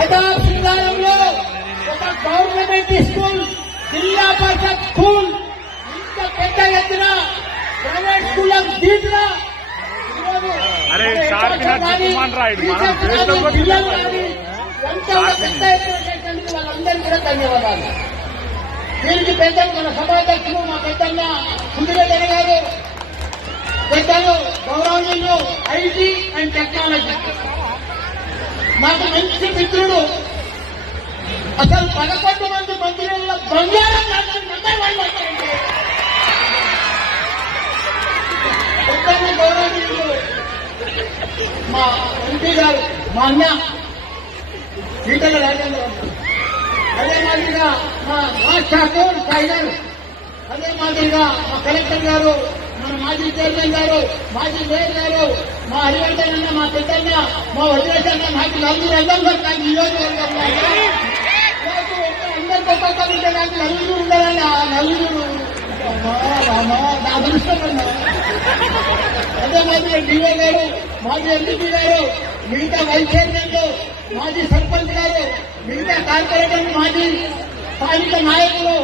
ప్రతాప్ శ్రీరామంలో ఒక government school జిల్లా పరిషత్ school ఇంత పెద్ద ఎత్తున ప్రైవేట్ స్కూల్ దీంట్లో అరే, షార్పినర్ చుట్టుమాన్ రాయుడు. మనం చేసినందుకు వాళ్ళందరికీ కూడా ధన్యవాదాలు. దీనికి పెద్దలు మన సభాధ్యక్షులు మా పెద్దన్న సుందరగడ్డ గారు పెద్దలు గౌరవనీయులు ఐటీ అండ్ టెక్నాలజీ. నాకు మంచి మిత్రుడు. అసలు పదకొండు మంది మంత్రుల బంగారం నాకు నెంబర్ వన్ మాట్లాడండి పెద్దన్న గౌరవనీయులు మా ఎంపీ గారు మా అన్న ఈటల రాజేంద్ర అదే మాదిరిగా మా రాష్ట్ర టైగర్ అదే మాదిరిగా మా కలెక్టర్ గారు మన మాజీ చైర్మన్ గారు మాజీ మేయర్ గారు మా హరివర్ధన్ అన్న మా పెద్దన్న మా వదిలేశ్ అన్న నాకు నలుగురు అందరం సార్ నాకు నియోజకవర్గంలో నాకు అందరితో ఒక్కొక్కరు నాకు నలుగురు ఉండాలని ఆ నలుగురు నా అదృష్టం అదే మాజీ డిఓ గారు మాజీ ఎంపీ గారు మిగతా వైస్ చైర్మన్లు మాజీ సర్పంచ్ గారు మిగతా కార్పొరేటర్ మాజీ స్థానిక నాయకులు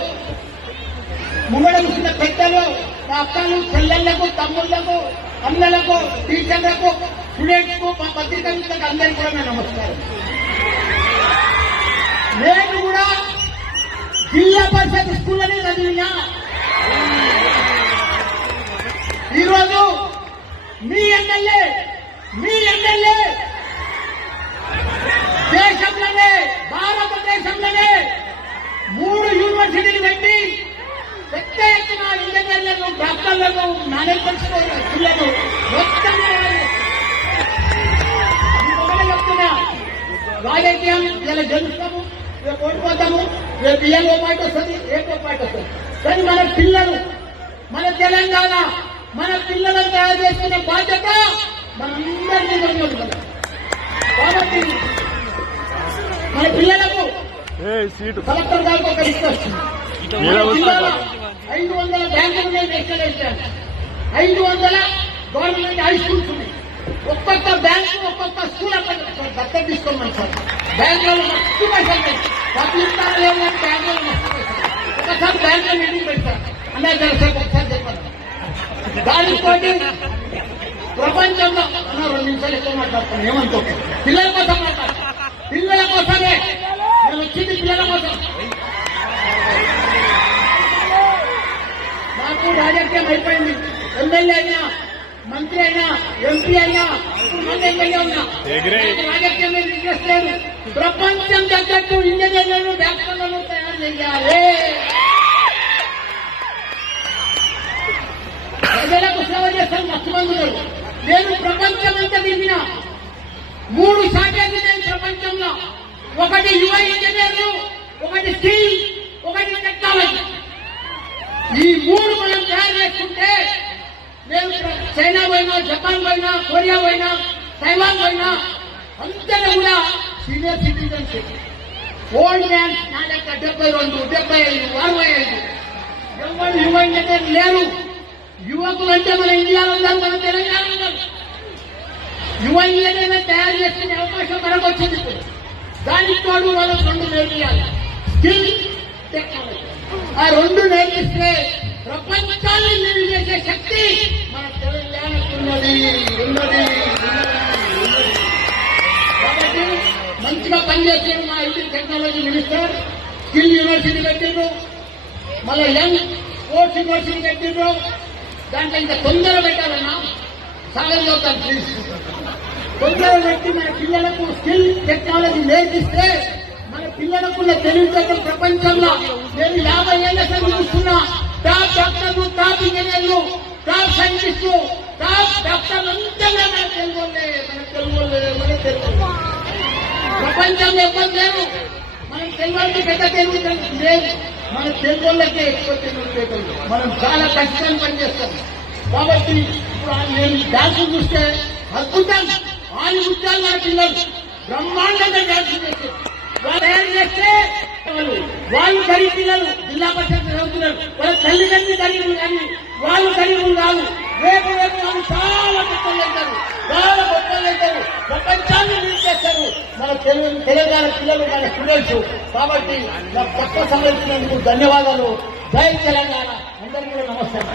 ముంగడ చిన్న పెద్దలు మా అక్కలు చెల్లెళ్ళకు తమ్ముళ్ళకు అన్నలకు టీచర్లకు స్టూడెంట్స్కు మా పత్రిక మిత్రులకు అందరికీ కూడా నా నమస్కారం నేను కూడా జిల్లా పరిషత్ స్కూల్లోనే చదివినా ఈరోజు మీ ఎమ్మెల్యే మీ ఎమ్మెల్యే దేశంలోనే భారతదేశంలోనే మూడు యూనివర్సిటీలు పెట్టి పెద్ద ఎత్తున ఇంజనీర్లను డాక్టర్లను మేనేజ్మెంట్ పిల్లలు మొత్తం చెప్తున్నా రాజకీయం ఇలా గెలుస్తాము రేపు ఓడిపోతాము రేపు బియ్యం పాట వస్తుంది రేపు పాట వస్తుంది. కానీ మన పిల్లలు మన తెలంగాణ మన పిల్లలను తయారు చేసుకునే బాధ్యత మనందరికీ దొరుకుతుంది కాబట్టి మన పిల్లలకు కలెక్టర్ గారికి ఒక రిక్వెస్ట్. ఐదు వందల బ్యాంకులు నేను ఎక్సలేసాను ఐదు వందల గవర్నమెంట్ హై స్కూల్స్ ఉన్నాయి ఒక్కొక్క బ్యాంకు ఒక్కొక్క స్కూల్ అక్కడ దత్తత తీసుకోమని సార్ బ్యాంకులలో మస్తు పైసలు ఉన్నాయి పబ్లిక్ లేవు కానీ బ్యాంకులో మస్తు పైసలు ఒకసారి బ్యాంకులో మీటింగ్ పెడతారు అన్నా జరసేపు ఒకసారి చెప్పండి దానితోటి ప్రపంచంలో అన్న రెండు నిమిషాలు ఎక్కువ మాట్లాడుతాను ఏమనుకో పిల్లల కోసం మాట్లాడతాను పిల్లల కోసమే అయిపోయింది ఎమ్మెల్యే అయినా మంత్రి అయినా ఎంపీ అయినా మంది ఎమ్మెల్యే ఉన్నా ఎగిరే. నాకు రాజకీయం మీద ఇంట్రెస్ట్ లేదు. ప్రపంచం తగ్గట్టు ఇంజనీర్లను డాక్టర్లను తయారు చేయాలి. ప్రజలకు సేవ చేస్తాను ఉన్నారు. నేను ప్రపంచం అంతా తిరిగిన మూడు శాఖలు నేను ప్రపంచంలో. ఒకటి యువ ఇంజనీర్లు ఒకటి స్కిల్ ఒకటి టెక్నాలజీ. ఈ మూడు మనం తయారు చేసుకుంటే మేము చైనా పోయినా జపాన్ పోయినా కొరియా పోయినా తైవాన్ పోయినా అందరూ కూడా సీనియర్ సిటిజన్స్. ఓల్డ్ మ్యాన్స్ నా లెక్క డెబ్బై రెండు డెబ్బై ఐదు అరవై ఐదు. ఎవరు యువ ఇంజనీర్ లేరు. యువకులు అంటే మన ఇండియాలో ఉన్నారు మన తెలంగాణలో ఉన్నారు యువ ఇంజనీర్ని తయారు చేసుకునే అవకాశం మనకు వచ్చింది దానికి తోడు మనం రెండు నేర్పియాలి. Skill technology. ఆ రెండు నేర్పిస్తే ప్రపంచాన్ని నిలిచేసే శక్తి మన తెలంగాణకు ఉన్నది. ఉన్నది. ఉన్నది. కాబట్టి మంచిగా పనిచేసే మా IT technology minister. Skill university పెట్టిండ్రు. మళ్ళీ యంగ్ స్పోర్ట్స్ యూనివర్సిటీ పెట్టిండ్రు. దాంట్లో ఇంకా తొందర పెట్టాలన్నా సాగర్ చదువుతాను ప్లీజ్ తొందర పెట్టి మన పిల్లలకు స్కిల్ టెక్నాలజీ నేర్పిస్తే పిల్లలకున్న తెలివితేటలు ప్రపంచంలో నేను యాభై ఏళ్ళ సంది టాప్ డాక్టర్లు టాప్ ఇంజనీర్లు టాప్ సైంటిస్టు టాప్ డాక్టర్లు అంతా మన తెలుగు వాళ్ళే, మన తెలుగు మన తెలుగు ప్రపంచంలో ఎవ్వరు లేరు. మనం తెలుగు పెద్ద తెలుగు లేదు మన తెలుగులకే ఎక్కువ తెలివితేటలు మనం చాలా కష్టంగా పనిచేస్తాం. కాబట్టి ఇప్పుడు నేను డాన్స్ చూస్తే అద్భుతం. ఆని ముత్యాలు మన పిల్లలు. బ్రహ్మాండంగా డాన్స్ చేస్తారు తయారు చేస్తే వాళ్ళు గరీబ్ పిల్లలు జిల్లా పరిషత్ చదువుతున్నారు. వాళ్ళ తల్లిదండ్రులు గరీబులు కానీ వాళ్ళు గరీబులు కాదు. రేపు రేపు వాళ్ళు చాలా గొప్పలు అవుతారు చాలా గొప్పలు అవుతారు ప్రపంచాన్ని నిలిచేస్తారు మన తెలుగు తెలంగాణ పిల్లలు మన స్టూడెంట్స్ కాబట్టి నాకు పక్క సమయం ధన్యవాదాలు. జై తెలంగాణ. అందరికీ నమస్కారం